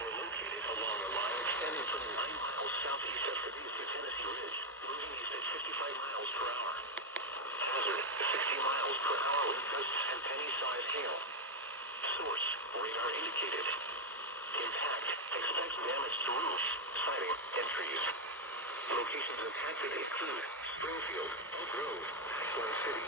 were located along a line extending from 9 miles southeast of Cadiz to Tennessee Ridge, moving east at 55 miles per hour. Hazard, 60 miles per hour wind gusts and penny-sized hail. Source, radar indicated. Impact, expect damage to roofs, siding, and trees. Locations impacted include Springfield, Oak Grove, Flint City,